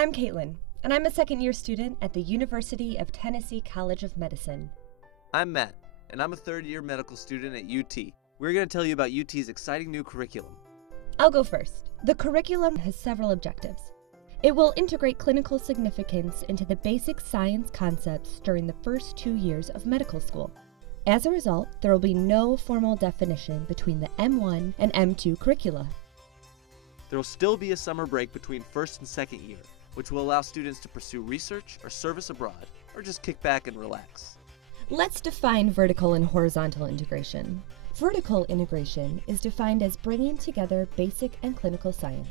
I'm Caitlin, and I'm a second-year student at the University of Tennessee College of Medicine. I'm Matt, and I'm a third-year medical student at UT. We're going to tell you about UT's exciting new curriculum. I'll go first. The curriculum has several objectives. It will integrate clinical significance into the basic science concepts during the first 2 years of medical school. As a result, there will be no formal definition between the M1 and M2 curricula. There will still be a summer break between first and second year, which will allow students to pursue research or service abroad, or just kick back and relax. Let's define vertical and horizontal integration. Vertical integration is defined as bringing together basic and clinical science.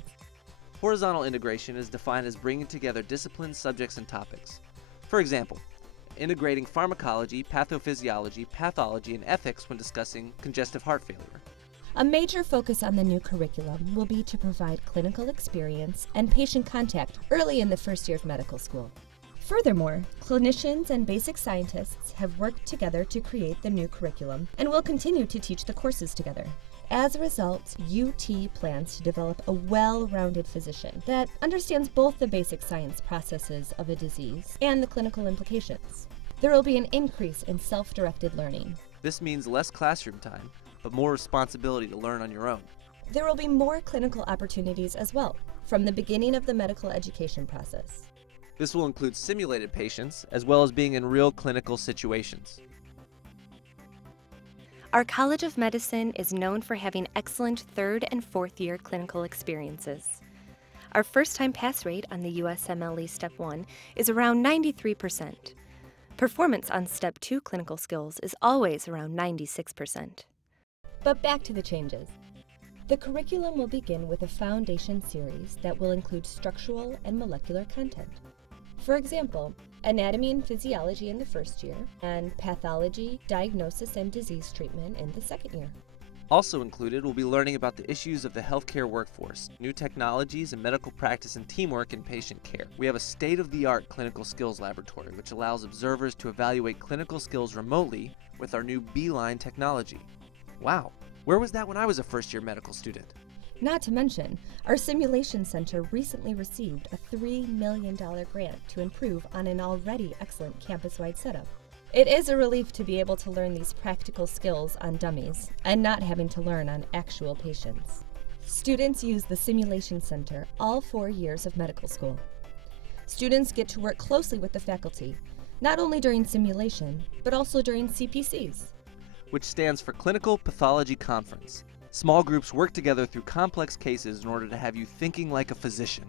Horizontal integration is defined as bringing together disciplines, subjects, and topics. For example, integrating pharmacology, pathophysiology, pathology, and ethics when discussing congestive heart failure. A major focus on the new curriculum will be to provide clinical experience and patient contact early in the first year of medical school. Furthermore, clinicians and basic scientists have worked together to create the new curriculum and will continue to teach the courses together. As a result, UT plans to develop a well-rounded physician that understands both the basic science processes of a disease and the clinical implications. There will be an increase in self-directed learning. This means less classroom time, but more responsibility to learn on your own. There will be more clinical opportunities as well, from the beginning of the medical education process. This will include simulated patients, as well as being in real clinical situations. Our College of Medicine is known for having excellent third and fourth year clinical experiences. Our first-time pass rate on the USMLE Step 1 is around 93%. Performance on Step 2 clinical skills is always around 96%. But back to the changes. The curriculum will begin with a foundation series that will include structural and molecular content. For example, anatomy and physiology in the first year, and pathology, diagnosis, and disease treatment in the second year. Also included will be learning about the issues of the healthcare workforce, new technologies, and medical practice and teamwork in patient care. We have a state-of-the-art clinical skills laboratory, which allows observers to evaluate clinical skills remotely with our new Beeline technology. Wow, where was that when I was a first-year medical student? Not to mention, our simulation center recently received a $3 million grant to improve on an already excellent campus-wide setup. It is a relief to be able to learn these practical skills on dummies and not having to learn on actual patients. Students use the simulation center all 4 years of medical school. Students get to work closely with the faculty, not only during simulation, but also during CPCs, which stands for Clinical Pathology Conference. Small groups work together through complex cases in order to have you thinking like a physician.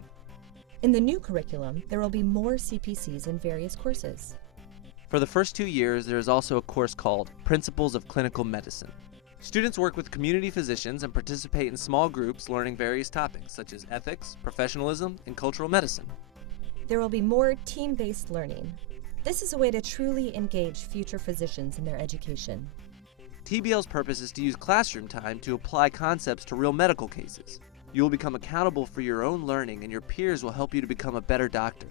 In the new curriculum, there will be more CPCs in various courses. For the first 2 years, there is also a course called Principles of Clinical Medicine. Students work with community physicians and participate in small groups learning various topics such as ethics, professionalism, and cultural medicine. There will be more team-based learning. This is a way to truly engage future physicians in their education. TBL's purpose is to use classroom time to apply concepts to real medical cases. You will become accountable for your own learning, and your peers will help you to become a better doctor.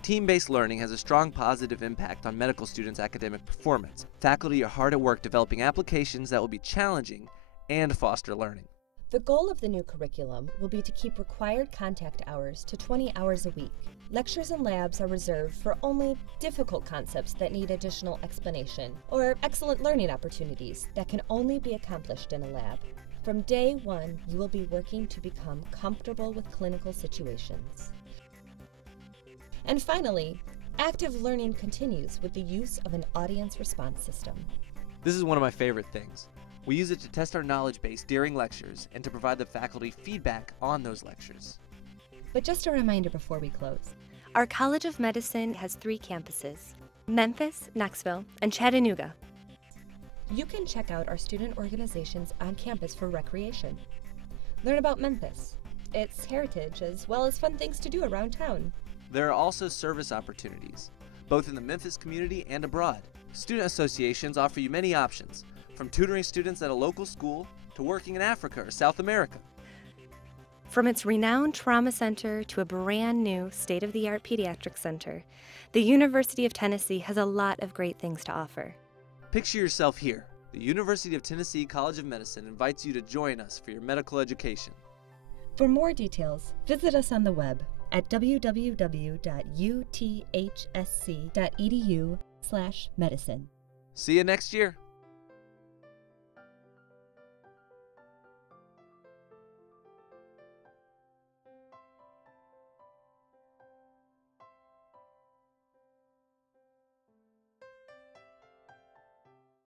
Team-based learning has a strong positive impact on medical students' academic performance. Faculty are hard at work developing applications that will be challenging and foster learning. The goal of the new curriculum will be to keep required contact hours to 20 hours a week. Lectures and labs are reserved for only difficult concepts that need additional explanation, or excellent learning opportunities that can only be accomplished in a lab. From day one, you will be working to become comfortable with clinical situations. And finally, active learning continues with the use of an audience response system. This is one of my favorite things. We use it to test our knowledge base during lectures and to provide the faculty feedback on those lectures. But just a reminder before we close. Our College of Medicine has 3 campuses: Memphis, Knoxville, and Chattanooga. You can check out our student organizations on campus for recreation. Learn about Memphis, its heritage, as well as fun things to do around town. There are also service opportunities, both in the Memphis community and abroad. Student associations offer you many options, from tutoring students at a local school to working in Africa or South America. From its renowned trauma center to a brand new state-of-the-art pediatric center, the University of Tennessee has a lot of great things to offer. Picture yourself here. The University of Tennessee College of Medicine invites you to join us for your medical education. For more details, visit us on the web at www.uthsc.edu/medicine. See you next year.